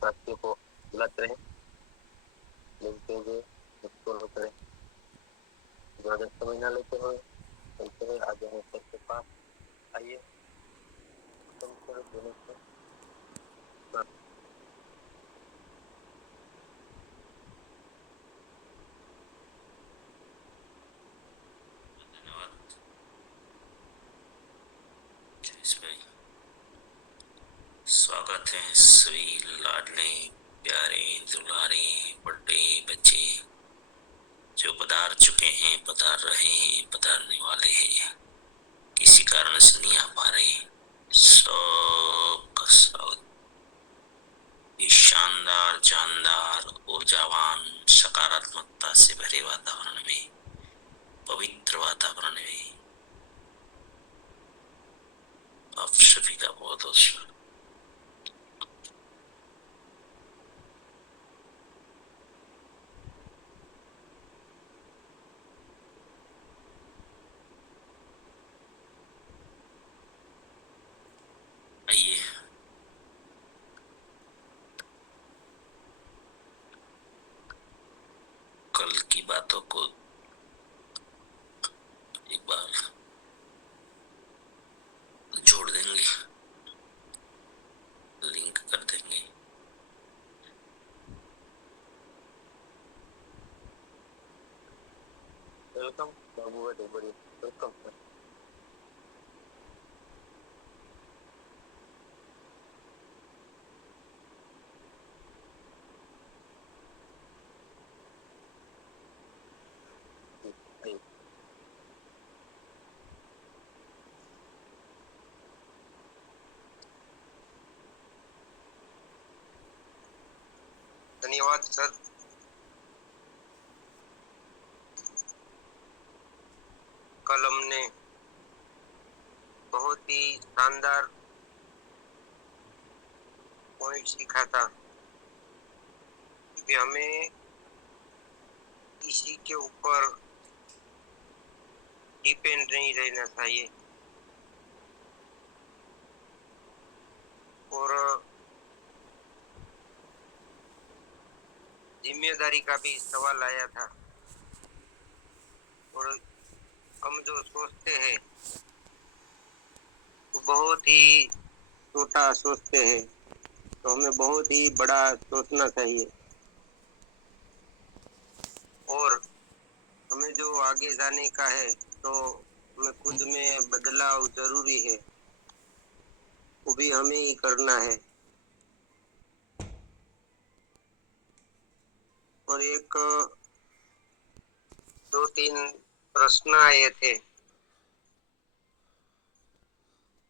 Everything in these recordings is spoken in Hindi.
साथियों को बुलाते रहे, मिलते हुए मुझको करें। ज्यादा समय न लेते हुए चलते हुए आगे हैं सबके पास। आइए दोनों से स्वागत है सभी लाडले प्यारे दुलारे बड़े बच्चे जो पधार चुके हैं, पधार रहे हैं, पधारने वाले हैं, किसी कारण से नहीं आ पा रहे, सबका स्वागत इस शानदार जानदार ऊर्जावान सकारात्मकता से भरे वातावरण में, पवित्र वातावरण में आप सभी का बहुत बहुत स्वागत। आइए कल की बातों को एक बार जोड़ देंगे, लिंक कर देंगे। वेलकम बाबू, बड़ी वेलकम सर। धन्यवाद सर। कल हमने बहुत ही शानदार पॉइंट सीखा था कि हमें किसी के ऊपर डिपेंड नहीं रहना चाहिए और जिम्मेदारी का भी सवाल आया था। और हम जो सोचते हैं वो बहुत ही छोटा सोचते हैं, तो हमें बहुत ही बड़ा सोचना चाहिए। और हमें जो आगे जाने का है तो हमें खुद में बदलाव जरूरी है, वो भी हमें ही करना है। और एक दो तीन प्रश्न आए थे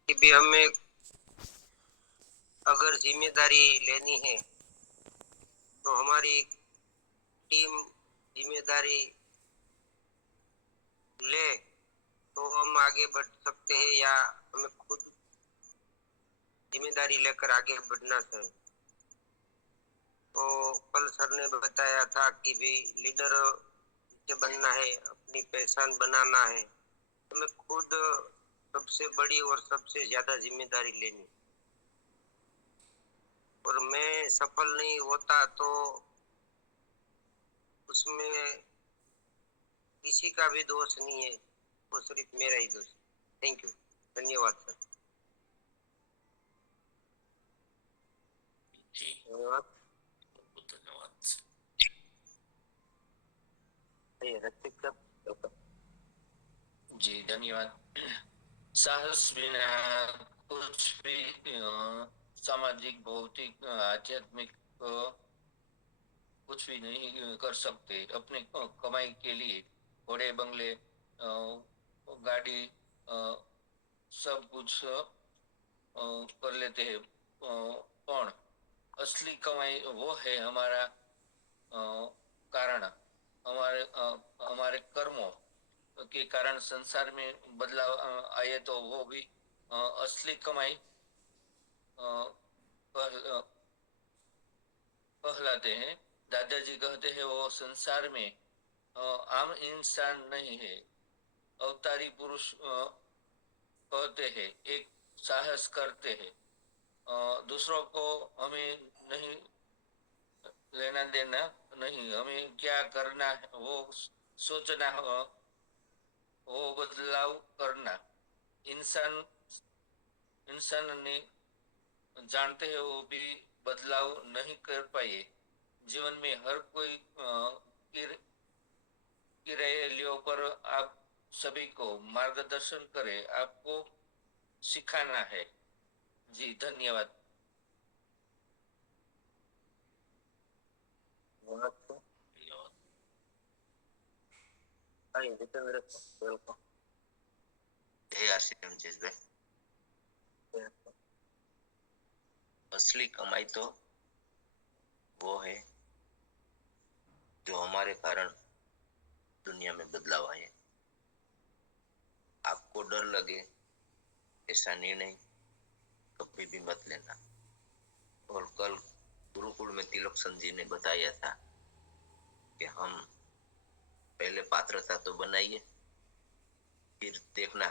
कि भी हमें अगर जिम्मेदारी लेनी है तो हमारी टीम जिम्मेदारी ले तो हम आगे बढ़ सकते हैं या हमें खुद जिम्मेदारी लेकर आगे बढ़ना चाहिए। तो कल सर ने बताया था कि भी लीडर से बनना है, अपनी पहचान बनाना है, हमें खुद सबसे बड़ी और सबसे ज्यादा जिम्मेदारी लेनी। और मैं सफल नहीं होता तो उसमें किसी का भी दोष नहीं है, वो सिर्फ मेरा ही दोष। थैंक यू, धन्यवाद सर। जी धन्यवाद। धन्यवाद। जी धन्यवाद। साहस बिना कुछ भी सामाजिक भौतिक आध्यात्मिक कुछ भी नहीं कर सकते। अपने कमाई के लिए बड़े बंगले, गाड़ी, सब कुछ कर लेते हैं, पर असली कमाई वो है हमारा कारण, हमारे कर्मों के कारण संसार में बदलाव आए तो वो भी असली कमाई कहलाते हैं। दादाजी कहते हैं वो संसार में आम इंसान नहीं है, अवतारी पुरुष कहते हैं, एक साहस करते हैं, दूसरों को हमें नहीं लेना देना नहीं, हमें क्या करना है वो सोचना, वो बदलाव करना। इंसान इंसान ने जानते हैं वो भी बदलाव नहीं कर पाए। जीवन में हर कोई किराएलियों पर आप सभी को मार्गदर्शन करे, आपको सिखाना है। जी धन्यवाद। हाँ जितेंद्र, वेलकम। असली कमाई तो वो है जो हमारे कारण दुनिया में बदलाव आए। आपको डर लगे ऐसा निर्णय कभी भी मत लेना। और कल गुरुकुल में तिलकसन जी ने बताया था कि हम पहले पात्रता तो बनाइए, फिर देखना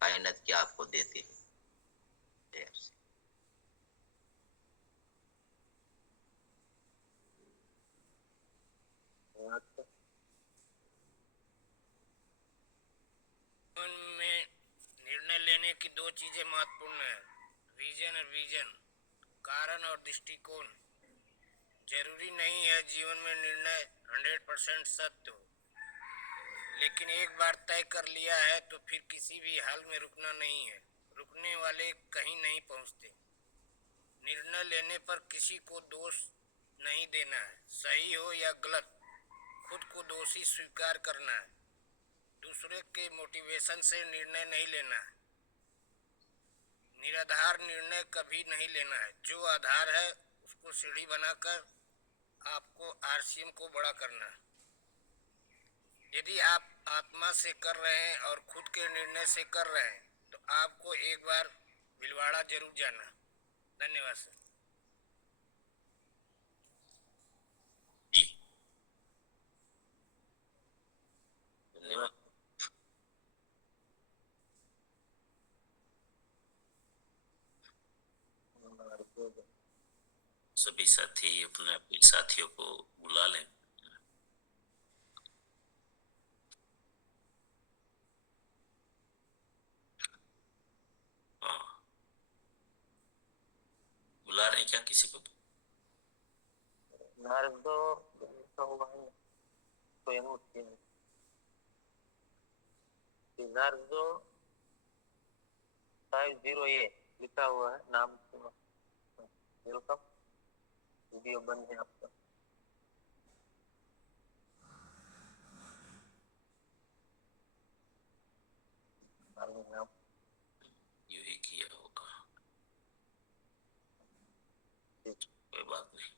कायनात क्या आपको देती है। जीवन में निर्णय लेने की दो चीजें महत्वपूर्ण है, रीजन और विजन, कारण और दृष्टिकोण। जरूरी नहीं है जीवन में निर्णय 100% सत्य हो, लेकिन एक बार तय कर लिया है तो फिर किसी भी हाल में रुकना नहीं है। रुकने वाले कहीं नहीं पहुंचते। निर्णय लेने पर किसी को दोष नहीं देना है, सही हो या गलत, खुद को दोषी स्वीकार करना है। दूसरे के मोटिवेशन से निर्णय नहीं लेना है। निराधार निर्णय कभी नहीं लेना है। जो आधार है उसको सीढ़ी बनाकर आपको आरसीएम को बड़ा करना है। यदि आप आत्मा से कर रहे हैं और खुद के निर्णय से कर रहे हैं तो आपको एक बार भिलवाड़ा जरूर जाना। धन्यवाद सर। धन्यवाद। सभी साथी अपने अपने साथियों को बुला लें। बुला रहे क्या किसी को? नारदो लिखा हुआ है तो ये मुझे नारदो 50 लिखा हुआ है नाम। वेलकम, वीडियो बंद है आपका। यही किया होगा, कोई बात नहीं।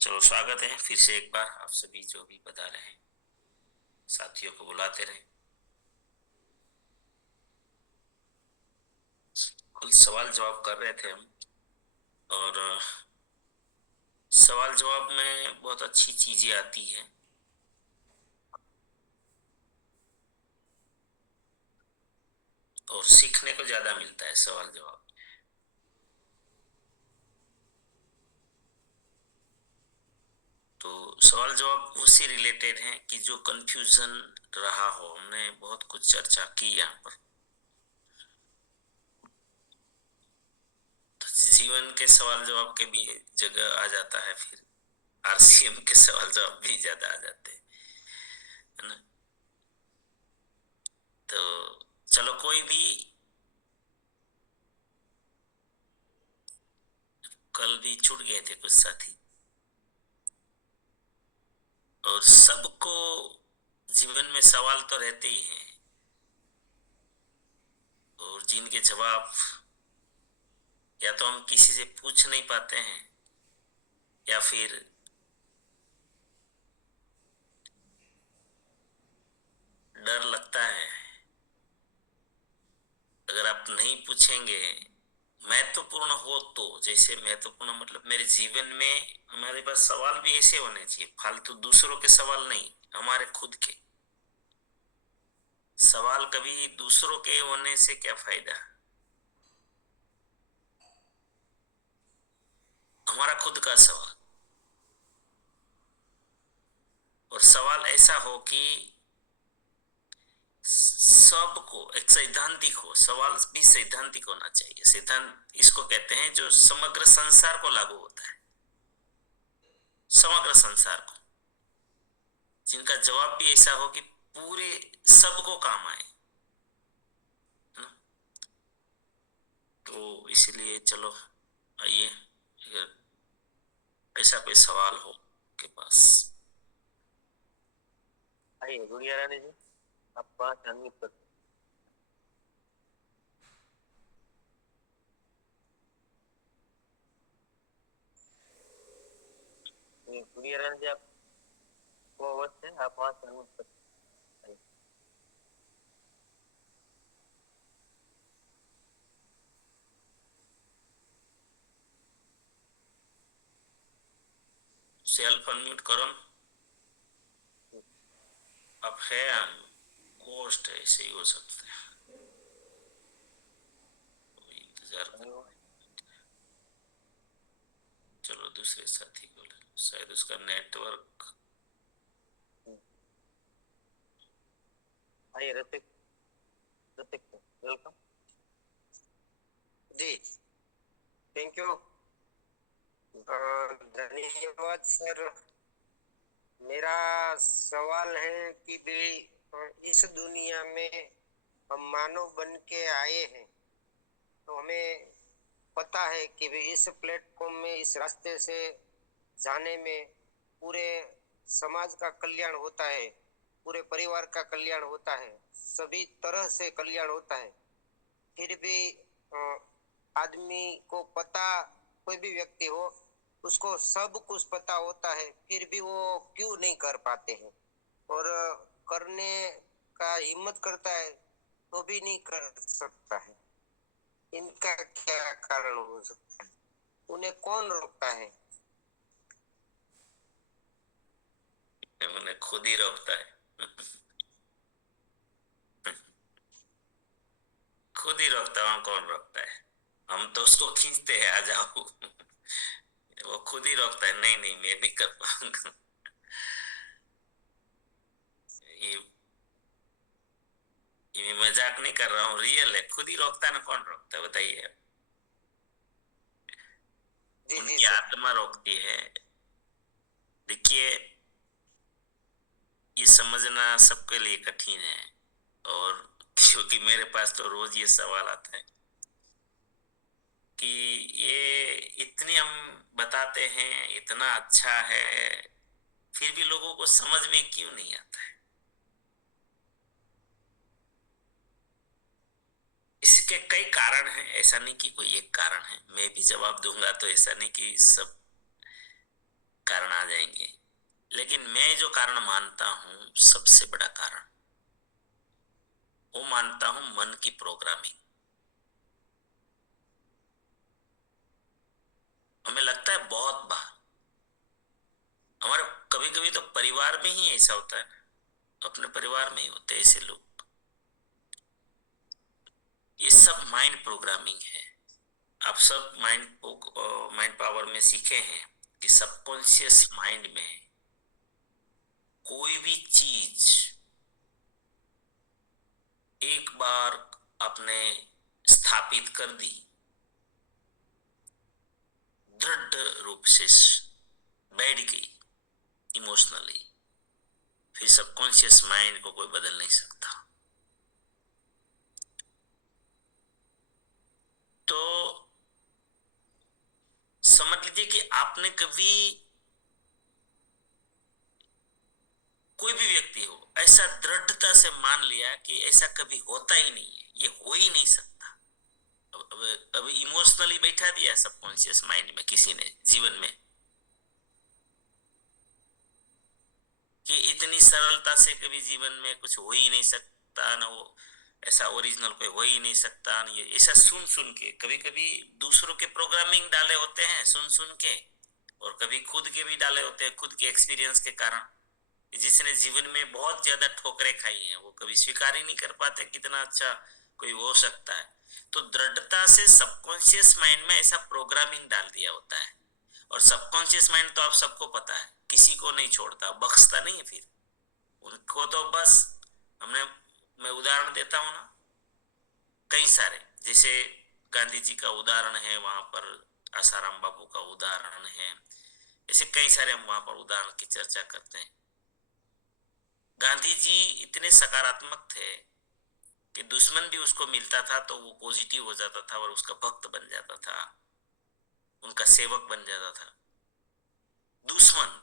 चलो स्वागत है फिर से एक बार आप सभी जो भी बता रहे हैं, साथियों को बुलाते रहे। कल सवाल जवाब कर रहे थे हम, और सवाल जवाब में बहुत अच्छी चीजें आती है। और सीखने को ज्यादा मिलता है सवाल जवाब। तो सवाल जवाब उसी रिलेटेड है कि जो कंफ्यूजन रहा हो, हमने बहुत कुछ चर्चा की यहाँ पर। तो जीवन के सवाल जवाब के भी जगह आ जाता है, फिर आरसीएम के सवाल जवाब भी ज्यादा आ जाते हैं, है ना। तो चलो, कोई भी कल भी छूट गए थे कुछ साथी, और सबको जीवन में सवाल तो रहते ही हैं, और जिनके जवाब या तो हम किसी से पूछ नहीं पाते हैं, या फिर डर लगता है। अगर आप नहीं पूछेंगे, महत्वपूर्ण हो तो, जैसे महत्वपूर्ण मतलब मेरे जीवन में हमारे पास सवाल भी ऐसे होने चाहिए, फालतू दूसरों के सवाल नहीं, हमारे खुद के सवाल। कभी दूसरों के होने से क्या फायदा, हमारा खुद का सवाल। सवाल ऐसा हो कि सबको, एक सैद्धांतिक हो, सवाल भी सैद्धांतिक होना चाहिए। सिद्धांत इसको कहते हैं जो समग्र संसार को लागू होता है, समग्र संसार को, जिनका जवाब भी ऐसा हो कि पूरे सबको काम आए। तो इसलिए चलो आइए, अगर ऐसा कोई सवाल हो के पास। आइए गुड़िया रानी जी, आप 5 अनम्यूट कर। गुड़िया रानी जी, आप वो अवस्था है, आप 5 अनम्यूट कर। सेल्फ अनम्यूट करो। अब है गोस्ट, ऐसे ही हो सकता है, इंतजार करो। चलो दूसरे साथी को ले, शायद उसका नेटवर्क। आइए Hrithik, Hrithik welcome ji. Thank you, धन्यवाद सर। मेरा सवाल है कि भी इस दुनिया में हम मानव बन के आए हैं, तो हमें पता है कि भी इस प्लेटफॉर्म में, इस रास्ते से जाने में पूरे समाज का कल्याण होता है, पूरे परिवार का कल्याण होता है, सभी तरह से कल्याण होता है। फिर भी आदमी को पता, कोई भी व्यक्ति हो, उसको सब कुछ पता होता है, फिर भी वो क्यों नहीं कर पाते हैं, और करने का हिम्मत करता है तो भी नहीं कर सकता है। इनका क्या कारण हो सकता है? उन्हें कौन रोकता है? उन्हें खुद ही रोकता है। खुद ही रोकता है, कौन रोकता है? हम तो उसको खींचते हैं, आ जाओ। वो खुद ही रोकता है, नहीं नहीं मैं नहीं कर पाऊंगा। ये मजाक नहीं कर रहा हूँ, रियल है, खुद ही रोकता है ना, कौन रोकता है बताइए? उनकी आत्मा रोकती है। देखिए, ये समझना सबके लिए कठिन है, और क्योंकि मेरे पास तो रोज ये सवाल आता है कि ये इतनी हम बताते हैं, इतना अच्छा है, फिर भी लोगों को समझ में क्यों नहीं आता है? इसके कई कारण हैं, ऐसा नहीं कि कोई एक कारण है। मैं भी जवाब दूंगा तो ऐसा नहीं कि सब कारण आ जाएंगे, लेकिन मैं जो कारण मानता हूं, सबसे बड़ा कारण वो मानता हूं मन की प्रोग्रामिंग। हमें लगता है बहुत बार हमारे, कभी कभी तो परिवार में ही ऐसा होता है, अपने परिवार में ही होते ऐसे लोग। ये सब माइंड प्रोग्रामिंग है। आप सब माइंड पावर में सीखे हैं कि सबकॉन्शियस माइंड में कोई भी चीज एक बार आपने स्थापित कर दी, दृढ़ रूप से बैठ गई इमोशनली, फिर सबकॉन्शियस माइंड को कोई बदल नहीं सकता। तो समझ लीजिए कि आपने कभी, कोई भी व्यक्ति हो, ऐसा दृढ़ता से मान लिया कि ऐसा कभी होता ही नहीं है, ये हो ही नहीं सकता। अब इमोशनली बैठा दिया सबकॉन्शियस माइंड में किसी ने जीवन में कि इतनी सरलता से कभी जीवन में कुछ हो ही नहीं सकता, ना वो ऐसा ओरिजिनल कोई हो ही नहीं सकता। ये ऐसा सुन सुन के, कभी कभी दूसरों के प्रोग्रामिंग डाले होते हैं सुन सुन के, और कभी खुद के भी डाले होते हैं, खुद के एक्सपीरियंस के कारण। जिसने जीवन में बहुत ज्यादा ठोकरें खाई हैं, वो कभी स्वीकार ही नहीं कर पाते कितना अच्छा कोई हो सकता है। तो दृढ़ता से सबकॉन्शियस माइंड में ऐसा प्रोग्रामिंग डाल दिया होता है, और सबकॉन्शियस माइंड तो आप सबको पता है, किसी को नहीं छोड़ता, बख्शता नहीं है। फिर उनको तो बस मैं उदाहरण देता हूं ना, कई सारे, जैसे गांधी जी का उदाहरण है, वहां पर आसाराम बापू का उदाहरण है, ऐसे कई सारे हम वहां पर उदाहरण की चर्चा करते हैं। गांधी जी इतने सकारात्मक थे कि दुश्मन भी उसको मिलता था तो वो पॉजिटिव हो जाता था और उसका भक्त बन जाता था, उनका सेवक बन जाता था। दुश्मन,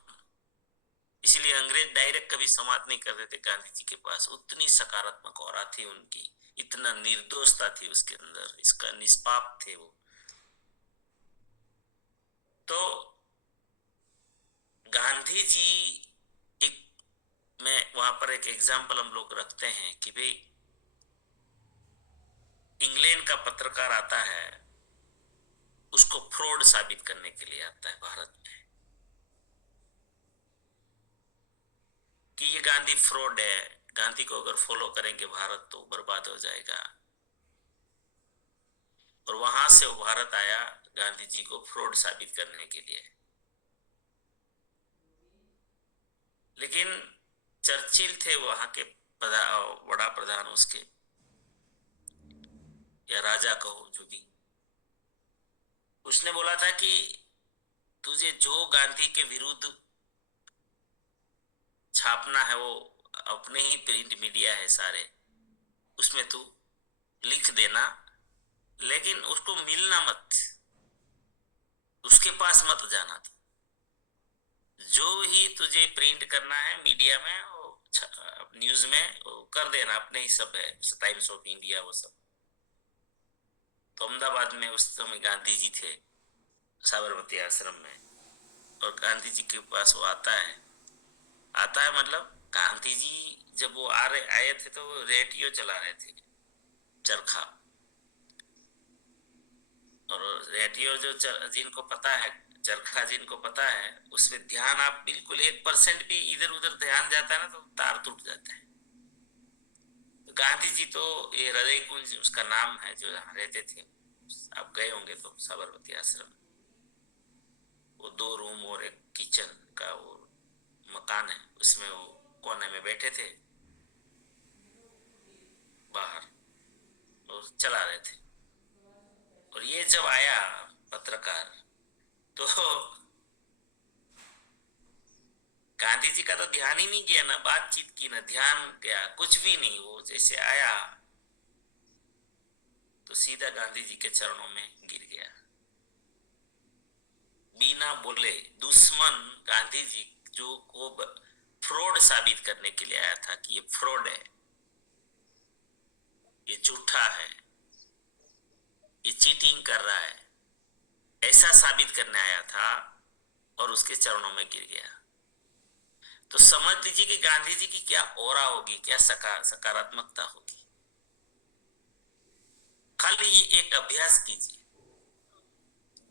इसलिए अंग्रेज डायरेक्ट कभी संवाद नहीं करते थे गांधी जी के पास, उतनी सकारात्मक औरा थी उनकी, इतना निर्दोषता थी उसके अंदर, इसका निष्पाप थे वो। तो गांधी जी एक, मैं वहां पर एक एग्जाम्पल हम लोग रखते हैं कि भाई इंग्लैंड का पत्रकार आता है, उसको फ्रॉड साबित करने के लिए आता है भारत में कि ये गांधी फ्रॉड है, गांधी को अगर फॉलो करेंगे भारत तो बर्बाद हो जाएगा। और वहां से वो भारत आया गांधी जी को फ्रॉड साबित करने के लिए। लेकिन चर्चिल थे वहां के बड़ा प्रधान उसके, या राजा कहो जो भी, उसने बोला था कि तुझे जो गांधी के विरुद्ध छापना है वो अपने ही प्रिंट मीडिया है सारे, उसमें तू लिख देना, लेकिन उसको मिलना मत, उसके पास मत जाना तू, जो ही तुझे प्रिंट करना है मीडिया में, वो न्यूज में वो कर देना, अपने ही सब है, टाइम्स ऑफ इंडिया वो सब। तो अहमदाबाद में उस समय गांधी जी थे साबरमती आश्रम में, और गांधी जी के पास वो आता है मतलब गांधी जी जब वो आए थे तो वो रेडियो चला रहे थे, चरखा। और रेडियो जो जिनको पता है, चरखा जिनको पता है, उसमें ध्यान आप बिल्कुल 1% भी इधर उधर ध्यान जाता है ना तो तार टूट जाता है। तो गांधी जी तो ये हृदय कुंज उसका नाम है जो रहते थे, आप गए होंगे तो साबरमती आश्रम, वो 2 रूम और एक किचन का वो मकान है, उसमें वो कोने में बैठे थे बाहर और चला रहे थे। और ये जब आया पत्रकार तो गांधी जी का तो ध्यान ही नहीं गया, ना बातचीत की, ना ध्यान गया, कुछ भी नहीं। वो जैसे आया तो सीधा गांधी जी के चरणों में गिर गया, बिना बोले। दुश्मन गांधी जी जो को फ्रॉड साबित करने के लिए आया था कि ये फ्रॉड है, ये झूठा है, ये चीटिंग कर रहा है, ऐसा साबित करने आया था, और उसके चरणों में गिर गया। तो समझ लीजिए कि गांधी जी की क्या औरा होगी, क्या सकारात्मकता होगी। खाली ये एक अभ्यास कीजिए।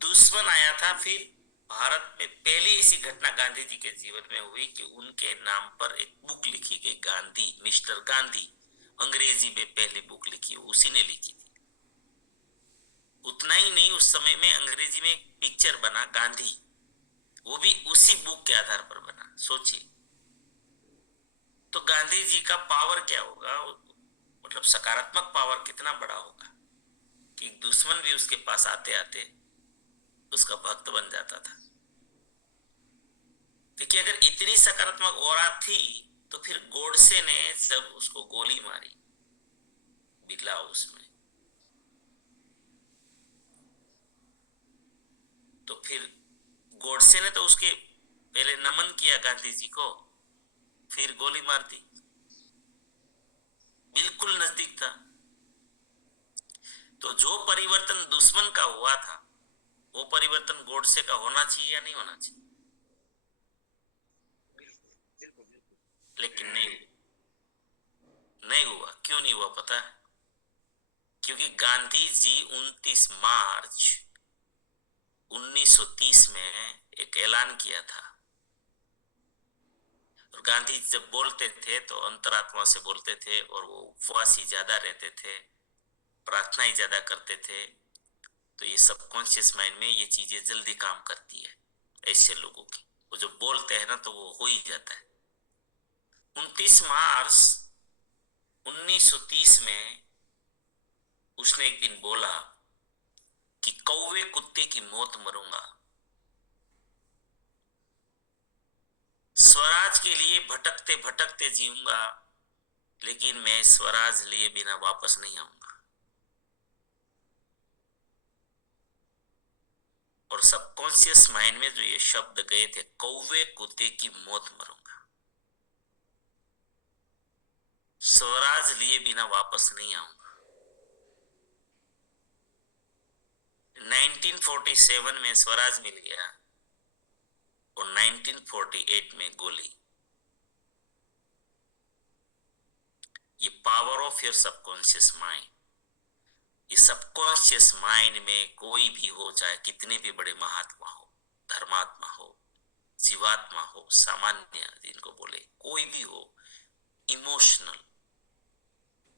दुश्मन आया था, फिर भारत में पहली ऐसी घटना गांधी जी के जीवन में हुई कि उनके नाम पर एक बुक लिखी गई, गांधी, मिस्टर गांधी, अंग्रेजी में पहली बुक लिखी, उसी ने लिखी थी। उतना ही नहीं, उस समय में अंग्रेजी में एक पिक्चर बना गांधी, वो भी उसी बुक के आधार पर बना। सोचिए तो गांधी जी का पावर क्या होगा, मतलब सकारात्मक पावर कितना बड़ा होगा कि दुश्मन भी उसके पास आते आते उसका भक्त बन जाता था। देखिए अगर इतनी सकारात्मक औरा थी तो फिर गोडसे ने जब उसको गोली मारी बिरला हाउस में, तो फिर गोडसे ने तो उसके पहले नमन किया गांधी जी को, फिर गोली मार दी, बिल्कुल नजदीक था। तो जो परिवर्तन दुश्मन का हुआ था वो परिवर्तन गोडसे का होना चाहिए या नहीं होना चाहिए? लेकिन नहीं हुआ। क्यों नहीं हुआ पता है? क्योंकि गांधी जी 29 मार्च 1930 में एक ऐलान किया था, और गांधी जब बोलते थे तो अंतरात्मा से बोलते थे, और वो उपवासी ज्यादा रहते थे, प्रार्थना ज्यादा करते थे। तो ये सबकॉन्शियस माइंड में ये चीजें जल्दी काम करती है ऐसे लोगों की। वो जो बोलते हैं ना तो वो हो ही जाता है। 29 मार्च 1930 में उसने एक दिन बोला कि कौवे कुत्ते की मौत मरूंगा, स्वराज के लिए भटकते भटकते जीऊंगा, लेकिन मैं स्वराज लिए बिना वापस नहीं आऊंगा। और सबकॉन्शियस माइंड में जो ये शब्द गए थे, कौवे कुत्ते की मौत मरूंगा, स्वराज लिए बिना वापस नहीं आऊंगा। 1947 में स्वराज मिल गया और 1948 में गोली। ये power of your subconscious mind. ये सबकॉन्शियस माइंड में कोई भी हो, चाहे कितने भी बड़े महात्मा हो, धर्मात्मा हो, जीवात्मा हो, सामान्य जिनको बोले, कोई भी हो, इमोशनल,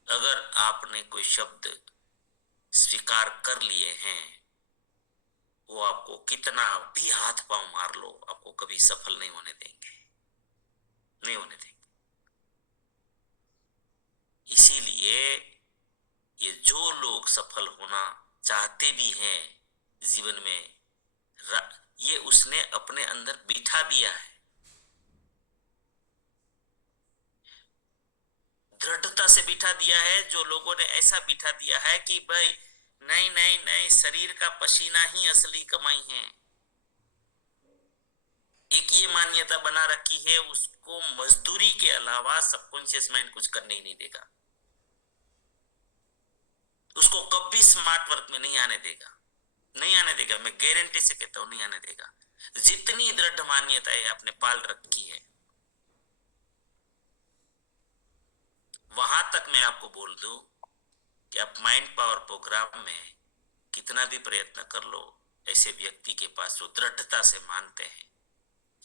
अगर आपने कोई शब्द स्वीकार कर लिए हैं, वो आपको कितना भी हाथ पांव मार लो, आपको कभी सफल नहीं होने देंगे, नहीं होने देंगे। इसीलिए ये जो लोग सफल होना चाहते भी हैं जीवन में, ये उसने अपने अंदर बिठा दिया है, दृढ़ता से बिठा दिया है। जो लोगों ने ऐसा बिठा दिया है कि भाई नहीं नहीं नहीं, शरीर का पसीना ही असली कमाई है, एक ये मान्यता बना रखी है, उसको मजदूरी के अलावा सबकॉन्शियस माइंड कुछ करने ही नहीं देगा, उसको कभी स्मार्ट वर्क में नहीं आने देगा, नहीं आने देगा। मैं गारंटी से कहता हूं, नहीं आने देगा। जितनी दृढ़ मान्यताएं आपने पाल रखी है, वहां तक मैं आपको बोल दूं कि आप माइंड पावर प्रोग्राम में कितना भी प्रयत्न कर लो, ऐसे व्यक्ति के पास जो दृढ़ता से मानते हैं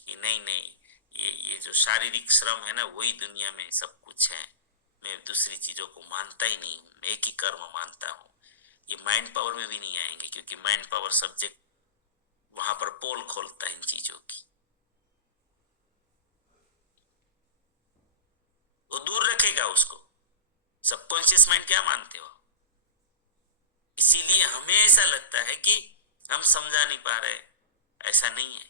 कि नहीं नहीं, ये जो शारीरिक श्रम है ना, वही दुनिया में सब कुछ है, मैं दूसरी चीजों को मानता ही नहीं हूं, मैं एक ही कर्म मानता हूं, ये माइंड पावर में भी नहीं आएंगे, क्योंकि माइंड पावर सब्जेक्ट वहां पर पोल खोलता है इन चीजों की, वो दूर रखेगा उसको। सबकॉन्शियस माइंड क्या मानते हो? इसीलिए हमें ऐसा लगता है कि हम समझा नहीं पा रहे, ऐसा नहीं है।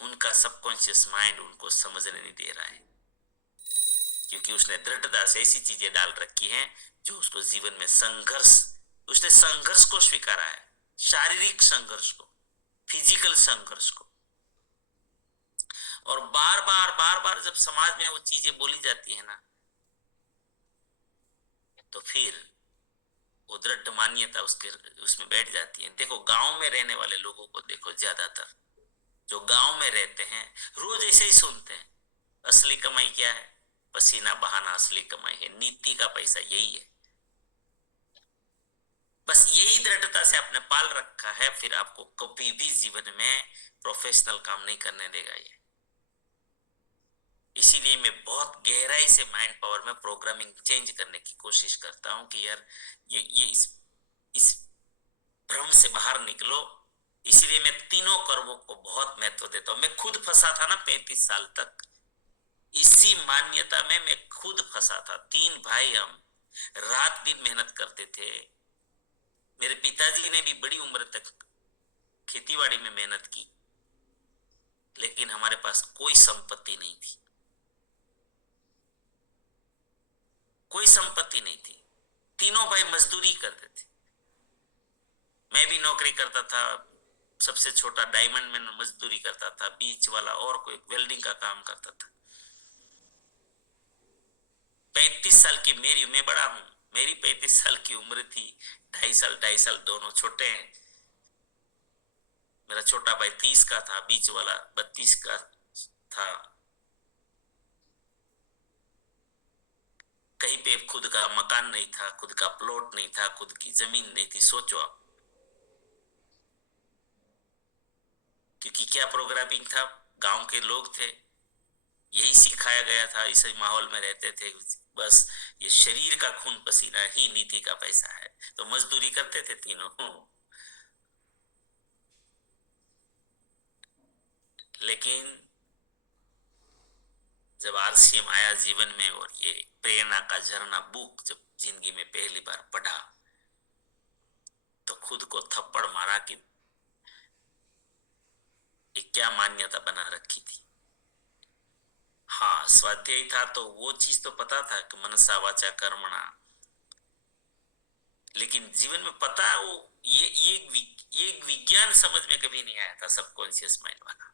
उनका सबकॉन्शियस माइंड उनको समझने नहीं दे रहा है, क्योंकि उसने दृढ़ता से ऐसी चीजें डाल रखी हैं जो उसको जीवन में संघर्ष, उसने संघर्ष को स्वीकारा है, शारीरिक संघर्ष को, फिजिकल संघर्ष को। और बार बार जब समाज में वो चीजें बोली जाती है ना, तो फिर वो दृढ़ मान्यता उसके उसमें बैठ जाती है। देखो गांव में रहने वाले लोगों को देखो, ज्यादातर जो गांव में रहते हैं रोज ऐसे ही सुनते हैं, असली कमाई क्या है? पसीना बहाना असली कमाई है, नीति का पैसा यही है। बस यही दृढ़ता से आपने पाल रखा है, फिर आपको कभी भी जीवन में प्रोफेशनल काम नहीं करने देगा ये। इसीलिए मैं बहुत गहराई से माइंड पावर में प्रोग्रामिंग चेंज करने की कोशिश करता हूं कि यार ये इस भ्रम से बाहर निकलो। इसीलिए मैं तीनों कर्मों को बहुत महत्व देता हूं। मैं खुद फंसा था ना 35 साल तक, इसी मान्यता में मैं खुद फंसा था। 3 भाई, हम रात दिन मेहनत करते थे। मेरे पिताजी ने भी बड़ी उम्र तक खेतीबाड़ी में मेहनत की, लेकिन हमारे पास कोई संपत्ति नहीं थी, कोई संपत्ति नहीं थी। तीनों भाई मजदूरी करते थे, मैं भी नौकरी करता था, सबसे छोटा डायमंड में मजदूरी करता था, बीच वाला और कोई वेल्डिंग का काम करता था। 35 साल की मेरी, मैं बड़ा हूं, मेरी 35 साल की उम्र थी, 2.5 साल दोनों छोटे हैं। मेरा छोटा भाई 30 का था, बीच वाला 32 का था। कहीं पे खुद का मकान नहीं था, खुद का प्लॉट नहीं था, खुद की जमीन नहीं थी। सोचो आप, क्योंकि क्या प्रोग्रामिंग था, गांव के लोग थे, यही सिखाया गया था, इसी माहौल में रहते थे। बस ये शरीर का खून पसीना ही नीति का पैसा है, तो मजदूरी करते थे तीनों। लेकिन जब RCM आया जीवन में और ये प्रेरणा का झरना बुक जब जिंदगी में पहली बार पढ़ा तो खुद को थप्पड़ मारा कि ये क्या मान्यता बना रखी थी। हाँ, स्वाध्याय था तो वो चीज तो पता था कि मनसा वाचा कर्मणा, लेकिन जीवन में पता वो ये विज्ञान समझ में कभी नहीं आया था, सबकॉन्शियस माइंड वाला।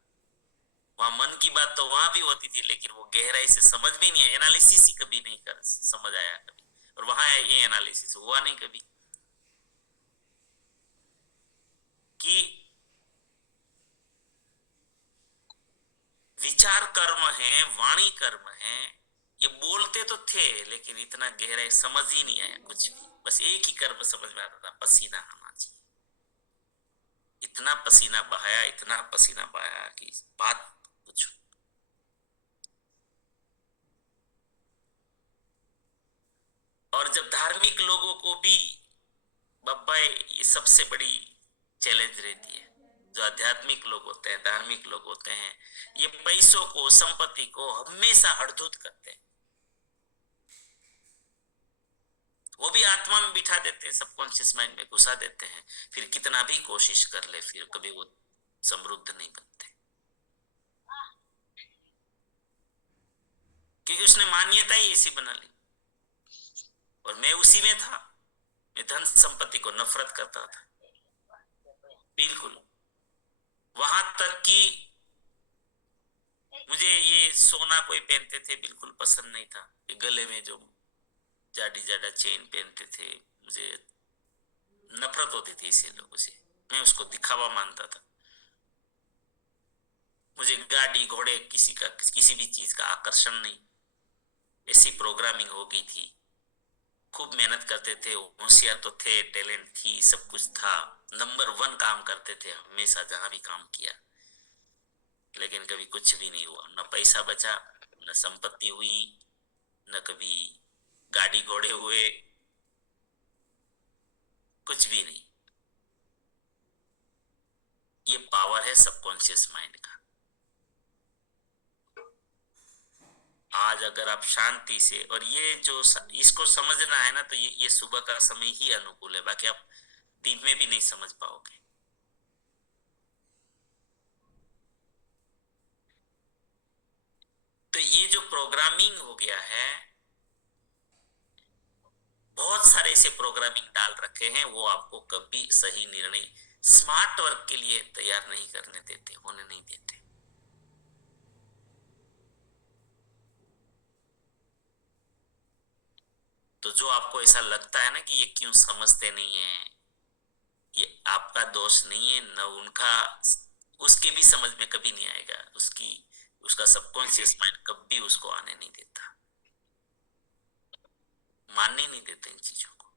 वहां मन की बात तो वहां भी होती थी, लेकिन वो गहराई से समझ में नहीं आया, एनालिसिस ही कभी नहीं कर समझ आया कभी, और वहां ये एनालिसिस हुआ नहीं कभी कि विचार कर्म है, वाणी कर्म है। ये बोलते तो थे लेकिन इतना गहराई समझ ही नहीं आया कुछ भी। बस एक ही कर्म समझ में आता था, पसीना आना चाहिए। इतना पसीना बहाया, इतना पसीना बहाया कि बात कुछ। और जब धार्मिक लोगों को भी बब्बा ये सबसे बड़ी चैलेंज रहती है, जो आध्यात्मिक लोग होते हैं, धार्मिक लोग होते हैं, ये पैसों को, संपत्ति को हमेशा हड़धूत करते हैं। वो भी आत्मा में बिठा देते हैं, सबकॉन्शियस माइंड में घुसा देते हैं। फिर कितना भी कोशिश कर ले, फिर कभी वो समृद्ध नहीं बनते, क्योंकि उसने मान्यता ही ऐसी बना ली। और मैं उसी में था, मैं धन संपत्ति को नफरत करता था बिल्कुल। वहां तक कि मुझे ये सोना कोई पहनते थे बिल्कुल पसंद नहीं था। गले में जो जाडी जाडा चेन पहनते थे, मुझे नफरत होती थी ऐसे लोगों से। मैं उसको दिखावा मानता था। मुझे गाड़ी घोड़े किसी भी चीज का आकर्षण नहीं। ऐसी प्रोग्रामिंग हो गई थी। खूब मेहनत करते थे, होशियार तो थे, टैलेंट थी, सब कुछ था, नंबर 1 काम करते थे हमेशा जहां भी काम किया। लेकिन कभी कुछ भी नहीं हुआ, न पैसा बचा, न संपत्ति हुई, न कभी गाड़ी घोड़े हुए, कुछ भी नहीं। ये पावर है सबकॉन्शियस माइंड का। आज अगर आप शांति से, और ये जो इसको समझना है ना, तो ये सुबह का समय ही अनुकूल है, बाकी आप दिन में भी नहीं समझ पाओगे। तो ये जो प्रोग्रामिंग हो गया है, बहुत सारे ऐसे प्रोग्रामिंग डाल रखे हैं, वो आपको कभी सही निर्णय, स्मार्ट वर्क के लिए तैयार नहीं करने देते, होने नहीं देते। तो जो आपको ऐसा लगता है ना कि ये क्यों समझते नहीं है, ये आपका दोष नहीं है, न उनका, उसके भी समझ में कभी नहीं आएगा। उसका सबकॉन्शियस माइंड कभी उसको आने नहीं देता, मानने नहीं देते इन चीजों को।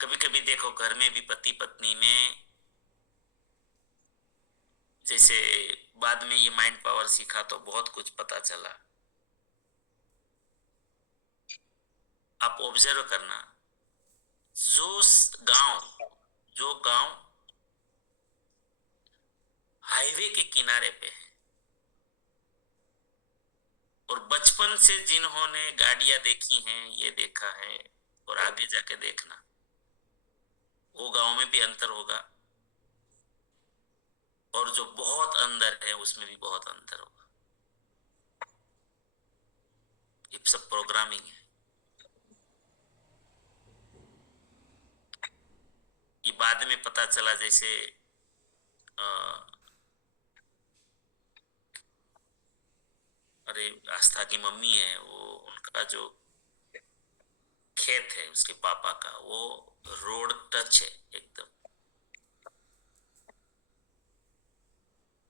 कभी कभी देखो, घर में भी पति पत्नी में, जैसे बाद में ये माइंड पावर सीखा तो बहुत कुछ पता चला। आप ऑब्जर्व करना, जो गांव हाईवे के किनारे पे है, और बचपन से जिन्होंने गाड़ियां देखी हैं, ये देखा है, और आगे जाके देखना, वो गांव में भी अंतर होगा, और जो बहुत अंदर है उसमें भी बहुत अंतर होगा। ये सब प्रोग्रामिंग है। ये बाद में पता चला, जैसे अरे आस्था की मम्मी है, वो उनका जो खेत है उसके पापा का, वो रोड टच है एकदम।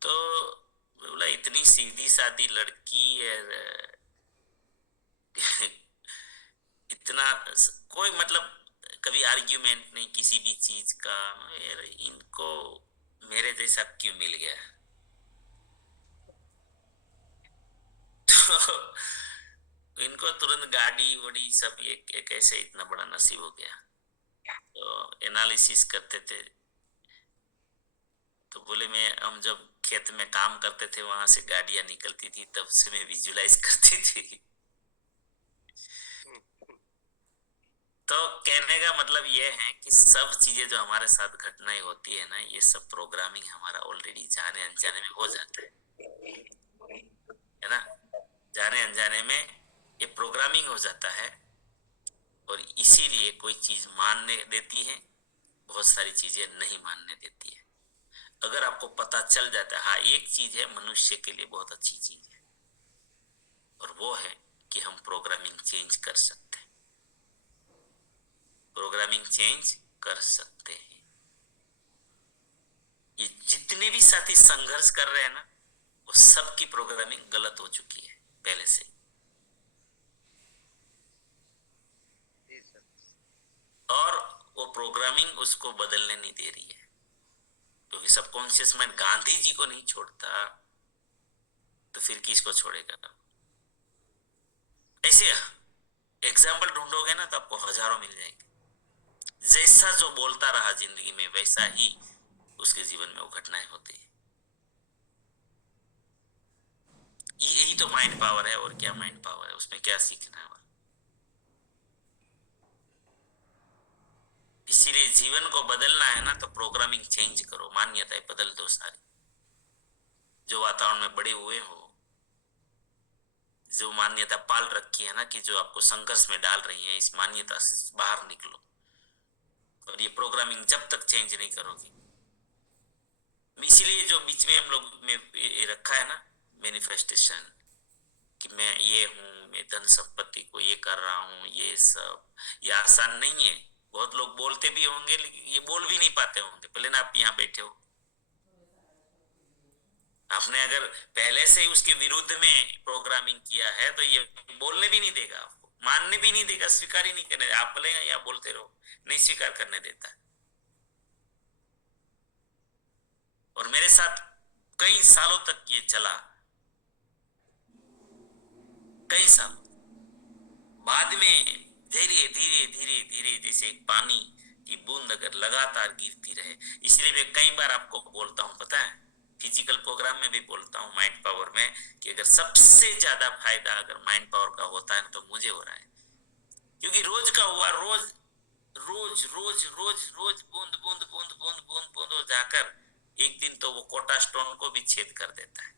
तो बोला इतनी सीधी सादी लड़की है, इतना कोई मतलब कभी आर्ग्यूमेंट नहीं किसी भी चीज का। इनको मेरे जैसा क्यों मिल गया? तो इनको तुरंत गाड़ी वड़ी सब एक ऐसे इतना बड़ा नसीब हो गया। तो एनालिसिस करते थे, तो बोले हम जब खेत में काम करते थे, वहां से गाड़ियां निकलती थी, तब से मैं विजुलाइज करती थी। तो कहने का मतलब ये है कि सब चीजें जो हमारे साथ घटनाएं होती है ना, ये सब प्रोग्रामिंग हमारा ऑलरेडी जाने अनजाने में हो जाता है ना। जाने अनजाने में ये प्रोग्रामिंग हो जाता है, और इसीलिए कोई चीज मानने देती है, बहुत सारी चीजें नहीं मानने देती है। अगर आपको पता चल जाता है, हाँ एक चीज है मनुष्य के लिए बहुत अच्छी चीज है, और वो है कि हम प्रोग्रामिंग चेंज कर सकते हैं। प्रोग्रामिंग चेंज कर सकते हैं। ये जितने भी साथी संघर्ष कर रहे हैं ना, वो सबकी प्रोग्रामिंग गलत हो चुकी है पहले से। जी सर। और वो प्रोग्रामिंग उसको बदलने नहीं दे रही है, क्योंकि सबकॉन्शियस माइंड गांधी जी को नहीं छोड़ता, तो फिर किसको छोड़ेगा। ऐसे एग्जाम्पल ढूंढोगे ना तो आपको हजारों मिल जाएंगे। जैसा जो बोलता रहा जिंदगी में, वैसा ही उसके जीवन में वो घटनाएं होती है। यही तो माइंड पावर है, और क्या माइंड पावर है, उसमें क्या सीखना है। इसीलिए जीवन को बदलना है ना, तो प्रोग्रामिंग चेंज करो, मान्यताएं बदल दो सारी। जो वातावरण में बड़े हुए हो, जो मान्यता पाल रखी है ना, कि जो आपको संघर्ष में डाल रही है, इस मान्यता से बाहर निकलो। और ये प्रोग्रामिंग जब तक चेंज नहीं करोगी, इसीलिए जो बीच में हम लोग में ये रखा है ना मैनिफेस्टेशन, कि मैं ये हूं, मैं धन संपत्ति को ये कर रहा हूं, ये सब, ये आसान नहीं है। बहुत लोग बोलते भी होंगे, लेकिन ये बोल भी नहीं पाते होंगे। पहले ना आप यहाँ बैठे हो, आपने अगर पहले से ही उसके विरुद्ध में प्रोग्रामिंग किया है, तो ये बोलने भी नहीं देगा आपको, मानने भी नहीं देगा, स्वीकार ही नहीं करने देगा। आप बोलेंगे या बोलते रहो, नहीं स्वीकार करने देता। और मेरे साथ कई सालों तक ये चला, कई साल। बाद में धीरे धीरे धीरे धीरे, जैसे एक पानी की बूंद अगर लगातार गिरती रहे, इसलिए मैं कई बार आपको बोलता हूं, पता है, फिजिकल प्रोग्राम में भी बोलता हूं, माइंड पावर में, कि अगर सबसे ज्यादा फायदा अगर माइंड पावर का होता है तो मुझे हो रहा है। क्योंकि रोज का हुआ, रोज रोज रोज रोज रोज बूंद बूंद बूंद बूंद बूंद बूंद हो जाकर एक दिन तो वो कोटा स्टोन को भी छेद कर देता है।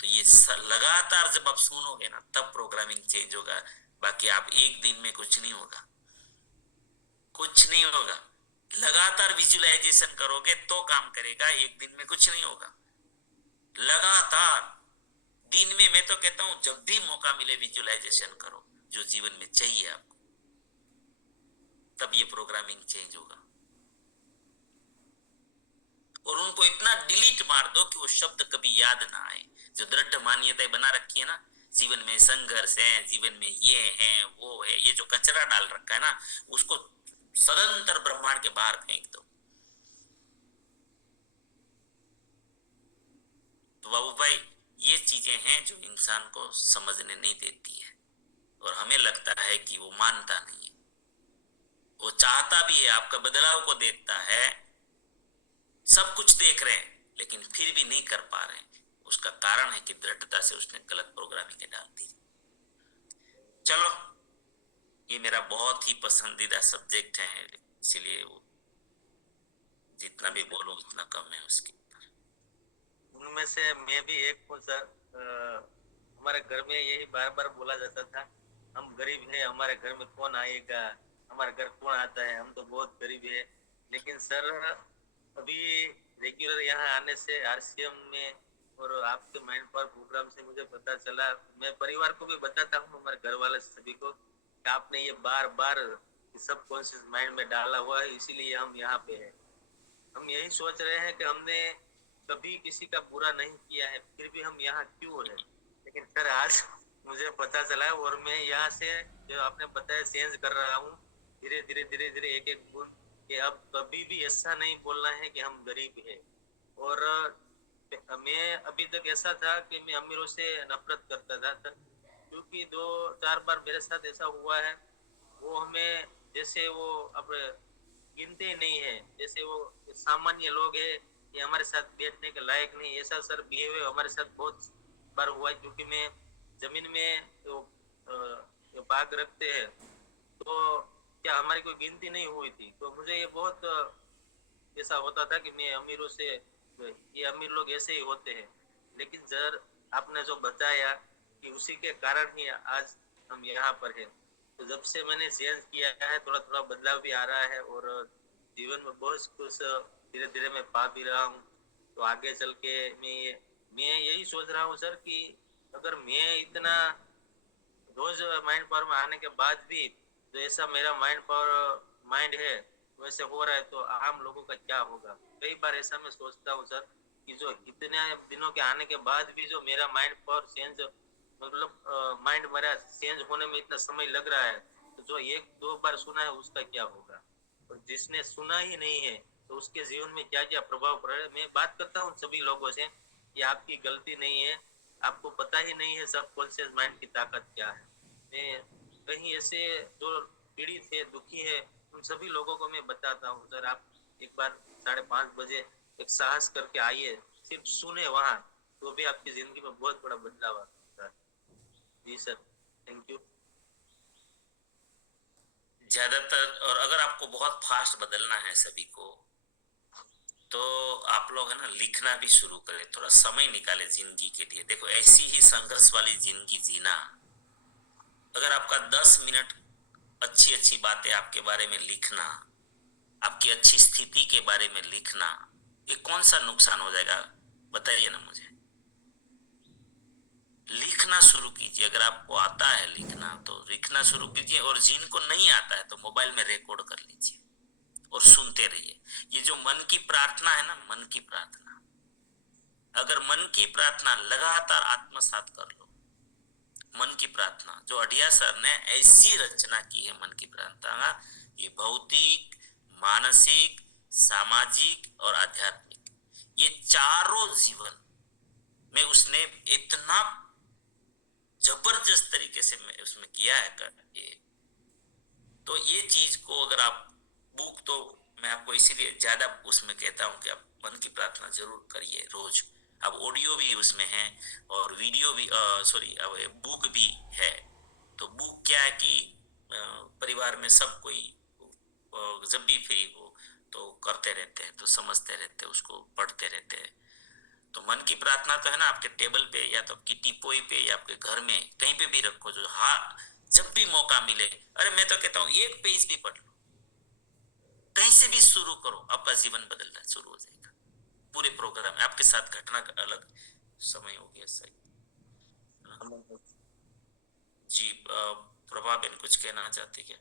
तो ये लगातार जब आप सुनोगे ना, तब प्रोग्रामिंग चेंज होगा। बाकी आप एक दिन में कुछ नहीं होगा, कुछ नहीं होगा। लगातार विजुअलाइजेशन करोगे तो काम करेगा, एक दिन में कुछ नहीं होगा। लगातार दिन में, मैं तो कहता हूं जब भी मौका मिले विजुअलाइजेशन करो, जो जीवन में चाहिए आपको, तब ये प्रोग्रामिंग चेंज होगा। और उनको इतना डिलीट मार दो कि वो शब्द कभी याद ना आए। जो दृढ़ मान्यताएं बना रखी है ना, जीवन में संघर्ष है, जीवन में ये है वो है, ये जो कचरा डाल रखा है ना, उसको सदंतर ब्रह्मांड के बाहर फेंक दो। तो बाबू भाई, ये चीजें हैं जो इंसान को समझने नहीं देती है, और हमें लगता है कि वो मानता नहीं है। वो चाहता भी है, आपका बदलाव को देखता है, सब कुछ देख रहे हैं, लेकिन फिर भी नहीं कर पा रहे हैं। उसका कारण है कि दृढ़ता से उसने गलत प्रोग्रामिंग डाल दी। चलो, ये मेरा बहुत ही पसंदीदा सब्जेक्ट है, इसलिए वो जितना भी बोलूं उतना कम है उसके ऊपर। उनमें से मैं भी एक हूँ सर। हमारे घर में यही बार बार बोला जाता था, हम गरीब हैं, हमारे घर में कौन आएगा, हमारे घर कौन आता है, हम तो बहुत गरीब है। लेकिन सर अभी रेगुलर यहाँ आने से आरसीएम में और आपके माइंड पावर प्रोग्राम से मुझे पता चला, मैं परिवार को भी बताता हूँ, हमारे घर वाले सभी को, कि आपने ये बार बार सब कॉन्शियस माइंड में डाला हुआ है, इसीलिए हम यहाँ पे हैं। हम यही सोच रहे हैं कि हमने कभी किसी का बुरा नहीं किया है, फिर भी हम यहाँ क्यों हैं। लेकिन सर आज मुझे पता चला, और मैं यहाँ से जो आपने बताया चेंज कर रहा हूँ, धीरे धीरे धीरे धीरे एक एक गुण, कि अब कभी भी ऐसा नहीं बोलना है कि हम गरीब हैं। और मैं अभी तक ऐसा था कि मैं अमीरों से नफरत करता था सर, क्योंकि 2-4 बार मेरे साथ ऐसा हुआ है, वो हमें जैसे वो अब गिनते नहीं है, जैसे वो सामान्य लोग है, ये हमारे साथ बैठने के लायक नहीं। ऐसा सर बिहेवियर हमारे साथ बहुत बार हुआ है, क्योंकि मैं जमीन में जो बाग रखते हैं तो क्या हमारी कोई गिनती नहीं हुई थी, तो मुझे ये बहुत ऐसा होता था कि मैं अमीरों से, ये अमीर लोग ऐसे ही होते हैं। लेकिन सर आपने जो बताया कि उसी के कारण ही आज हम यहाँ पर हैं। तो जब से मैंने चेंज किया है, थोड़ा थोड़ा बदलाव भी आ रहा है और जीवन में बहुत कुछ धीरे धीरे मैं पा भी रहा हूँ। तो आगे चल के मैं यही सोच रहा हूँ सर कि अगर मैं इतना रोज माइंड पावर में आने के बाद भी जो ऐसा मेरा माइंड है वैसे हो रहा है, तो आम लोगों का क्या होगा। कई बार ऐसा मैं सोचता हूँ सर कि जो इतने दिनों के आने के बाद भी जो मेरा माइंड पावर चेंज, मतलब माइंड मेरा चेंज होने में इतना समय लग रहा है, तो जो एक दो बार सुना है उसका क्या होगा, और जिसने सुना ही नहीं है तो उसके जीवन में क्या क्या प्रभाव पड़ रहा है। मैं बात करता हूँ सभी लोगों से कि आपकी गलती नहीं है, आपको पता ही नहीं है सब कॉन्शियस माइंड की ताकत क्या है। मैं कहीं ऐसे जो पीड़ित है, दुखी है, उन सभी लोगों को मैं बताता हूँ सर आप एक बार 5:30 बजे एक साहस करके आइए, सिर्फ सुने वहाँ, तो भी आपकी जिंदगी में बहुत बड़ा बदलाव आता है। जी सर, थैंक यू। ज्यादातर, और अगर आपको बहुत फास्ट बदलना है सभी को, तो आप लोग है ना लिखना भी शुरू करें, थोड़ा समय निकाले जिंदगी के लिए। देखो ऐसी ही संघर्ष वाली जिंदगी जीना, अगर आपका 10 मिनट अच्छी अच्छी बातें आपके बारे में लिखना, आपकी अच्छी स्थिति के बारे में लिखना, ये कौन सा नुकसान हो जाएगा बताइए ना मुझे। लिखना शुरू कीजिए, अगर आपको आता है लिखना तो लिखना शुरू कीजिए, और जिनको नहीं आता है तो मोबाइल में रिकॉर्ड कर लीजिए और सुनते रहिए। ये जो मन की प्रार्थना है ना, मन की प्रार्थना, अगर मन की प्रार्थना लगातार आत्मसात कर लो, मन की प्रार्थना जो अढ़िया सर ने ऐसी रचना की है, मन की प्रार्थना, ये भौतिक, मानसिक, सामाजिक और आध्यात्मिक, ये चारों जीवन में उसने इतना जबरदस्त तरीके से उसमें किया है कर ये। तो ये चीज को अगर आप बुक, तो मैं आपको इसीलिए ज्यादा उसमें कहता हूं कि आप मन की प्रार्थना जरूर करिए रोज। अब ऑडियो भी उसमें है और वीडियो भी, सॉरी, अब बुक भी है। तो बुक क्या है कि परिवार में सब कोई जब भी फ्री हो तो करते रहते हैं, तो समझते रहते हैं, उसको पढ़ते रहते हैं। तो मन की प्रार्थना तो है ना, आपके टेबल पे या तो आपकी टीपोई पे या आपके घर में कहीं पे भी रखो, जो हाँ जब भी मौका मिले। अरे मैं तो कहता हूँ एक पेज भी पढ़ लो, कहीं से भी शुरू करो, आपका जीवन बदलना शुरू हो जाएगा। पूरे प्रोग्राम में आपके साथ घटना का अलग समय हो गया सही। जी प्रभा बेन कुछ कहना चाहती क्या?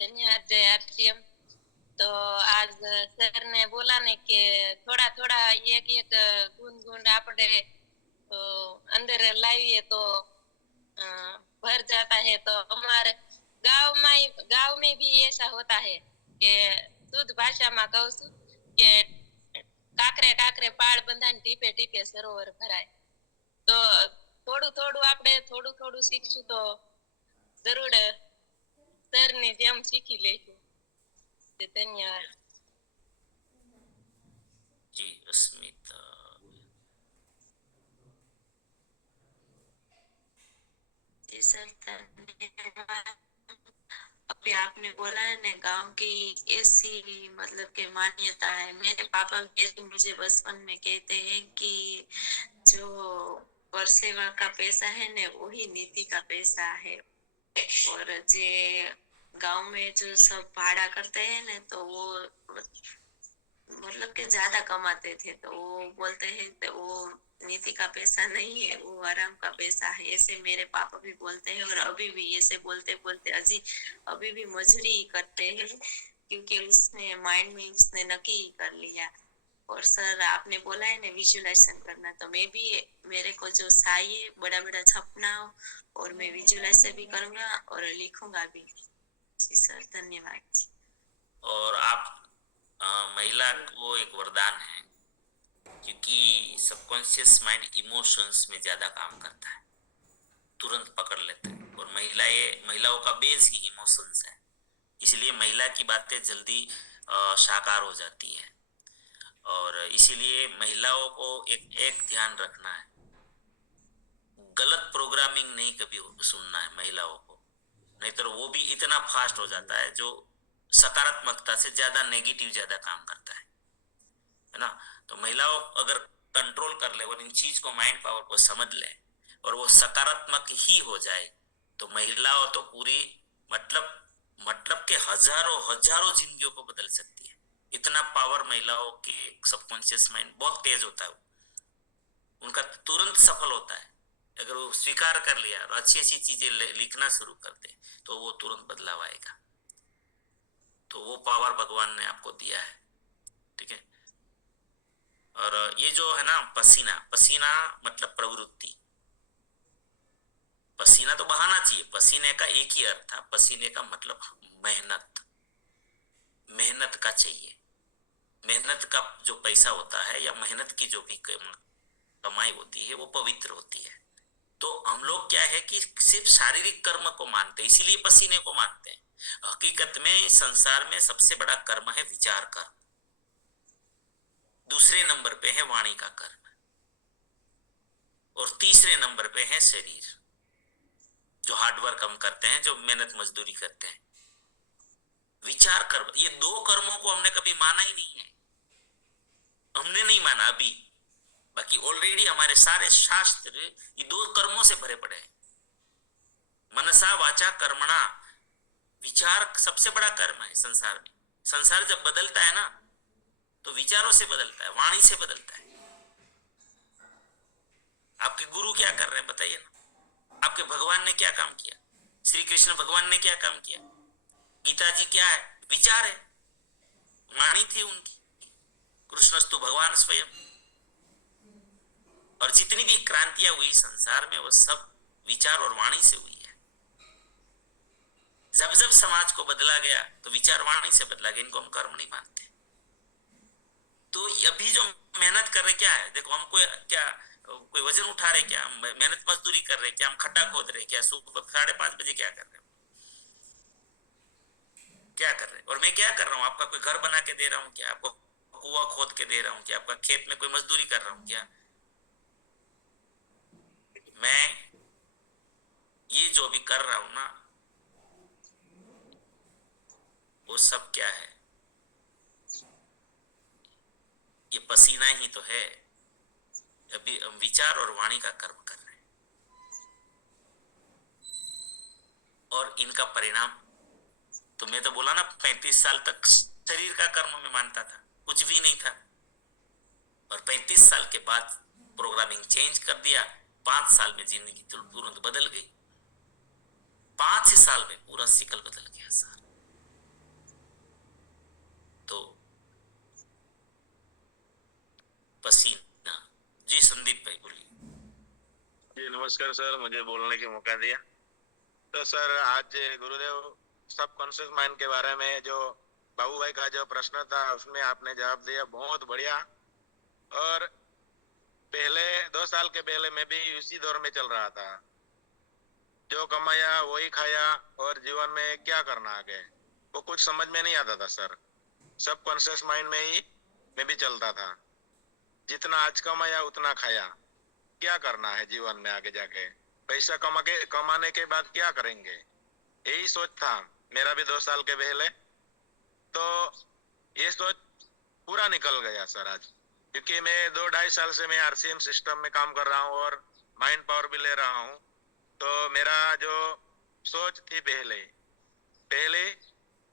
धन्यवाद जय आरसीएम। तो आज सर ने बोला ने कि थोड़ा थोड़ा एक एक गुण आपने अंदर लाइए तो भर जाता है। तो हमारे गांव में भी ऐसा होता है कि शुद्ध भाषा में कहूँ છું કે કાકરે કાકરે પાળ બંધાને ટીપે ટીપે સરોવર ભરાય। તો થોડું થોડું આપણે થોડું થોડું શીખશું તો જરૂર સર ની જેમ શીખી લઈશું। धन्यवाद जी अस्मिता। जी सर धन्यवाद। अभी आपने बोला है ना गांव की ऐसी मतलब के मान्यता है। मेरे पापा भी मुझे बचपन में कहते हैं कि जो परसेवा का पैसा है ना वही नीति का पैसा है। और जे गांव में जो सब भाड़ा करते हैं ना तो वो मतलब के ज्यादा कमाते थे, तो वो बोलते हैं तो वो नीति का पैसा नहीं है, वो आराम का पैसा है। ऐसे मेरे पापा भी बोलते हैं और अभी भी ऐसे बोलते बोलते अभी भी मजूरी करते हैं, क्योंकि उसने माइंड में उसने नक्की कर लिया। और सर आपने बोला है ना विजुअलाइजेशन करना, तो मैं भी, मेरे को जो चाहिए बड़ा बड़ा सपना और मैं विजुअलाइज भी करूंगा और लिखूंगा भी। जी सर धन्यवाद। और आप महिला को एक वरदान है, क्योंकि सबकॉन्शियस माइंड इमोशंस में ज्यादा काम करता है, तुरंत पकड़ लेता है, और महिलाओं का बेस ही इमोशंस है। इसलिए महिला की बातें जल्दी साकार हो जाती है। और इसीलिए महिलाओं को एक ध्यान रखना है, गलत प्रोग्रामिंग नहीं कभी सुनना है महिलाओं को, नहीं तो वो भी इतना फास्ट हो जाता है जो सकारात्मकता से ज्यादा नेगेटिव ज्यादा काम करता है ना। तो महिलाओं अगर कंट्रोल कर ले और इन चीज को, माइंड पावर को समझ ले और वो सकारात्मक ही हो जाए, तो महिलाओं तो पूरी मतलब के हजारों हजारों जिंदगियों को बदल सकती है। इतना पावर महिलाओं के सबकॉन्शियस माइंड बहुत तेज होता है, उनका तुरंत सफल होता है। अगर वो स्वीकार कर लिया और अच्छी अच्छी चीजें लिखना शुरू कर दे तो वो तुरंत बदलाव आएगा। तो वो पावर भगवान ने आपको दिया है, ठीक है। और ये जो है ना पसीना, पसीना मतलब प्रवृत्ति, पसीना तो बहाना चाहिए। पसीने का एक ही अर्थ था, पसीने का मतलब मेहनत, मेहनत का चाहिए। मेहनत का जो पैसा होता है या मेहनत की जो भी कमाई होती है वो पवित्र होती है। तो हम लोग क्या है कि सिर्फ शारीरिक कर्म को मानते हैं, इसीलिए पसीने को मानते हैं। हकीकत में संसार में सबसे बड़ा कर्म है विचार कर्म, दूसरे नंबर पे है वाणी का कर्म, और तीसरे नंबर पे है शरीर, जो हार्डवर्क हम करते हैं, जो मेहनत मजदूरी करते हैं। विचार कर्म, ये दो कर्मों को हमने कभी माना ही नहीं है, हमने नहीं माना अभी। बाकी ऑलरेडी हमारे सारे शास्त्र ये दो कर्मों से भरे पड़े हैं, मनसा वाचा कर्मणा। विचार सबसे बड़ा कर्म है संसार में। संसार जब बदलता है ना तो विचारों से बदलता है, वाणी से बदलता है। आपके गुरु क्या कर रहे हैं बताइए ना, आपके भगवान ने क्या काम किया, श्री कृष्ण भगवान ने क्या काम किया, गीता जी क्या है, विचार है, वाणी थी उनकी, कृष्णस्तु भगवान स्वयं। और जितनी भी क्रांतियां हुई संसार में वो सब विचार और वाणी से हुई है। जब जब समाज को बदला गया तो विचार वाणी से बदला गया, इनको हम कर्म नहीं मानते। तो अभी जो मेहनत कर रहे क्या है, देखो हमको क्या कोई वजन उठा रहे, क्या मेहनत मजदूरी कर रहे, क्या हम खड्डा खोद रहे, क्या सुबह 5:30 बजे क्या कर रहे हैं, क्या कर रहे हैं। और मैं क्या कर रहा हूँ, आपका कोई घर बना के दे रहा हूँ क्या, आपको कुआं खोद के दे रहा हूँ क्या, आपका खेत में कोई मजदूरी कर रहा हूँ क्या। मैं ये जो भी कर रहा हूं ना वो सब क्या है, ये पसीना ही तो है। अभी हम विचार और वाणी का कर्म कर रहे हैं और इनका परिणाम, तो मैं तो बोला ना 35 साल तक शरीर का कर्म में मानता था, कुछ भी नहीं था। और 35 साल के बाद प्रोग्रामिंग चेंज कर दिया, 5 साल में जिंदगी तुरंत बदल गई। 5 साल में पूरा सिकल बदल गया सर। तो पसीना। जी संदीप भाई बोलिए। जी नमस्कार सर, मुझे बोलने की मौका दिया। तो सर आज गुरुदेव सबकॉन्शियस माइंड के बारे में जो बाबू भाई का जो प्रश्न था उसमें आपने जवाब दिया, बहुत बढ़िया। और पहले 2 साल के पहले मैं भी उसी दौर में चल रहा था, जो कमाया वही खाया और जीवन में क्या करना आगे वो कुछ समझ में नहीं आता था सर। सबकॉन्शियस माइंड में ही मैं भी चलता था, जितना आज कमाया उतना खाया, क्या करना है जीवन में आगे जाके, पैसा कमाने के बाद क्या करेंगे, यही सोच था मेरा भी 2 साल के पहले। तो ये सोच पूरा निकल गया सर आज, क्योंकि मैं 2-2.5 साल से मैं आरसीएम सिस्टम में काम कर रहा हूँ और माइंड पावर भी ले रहा हूँ। तो मेरा जो सोच थी पहले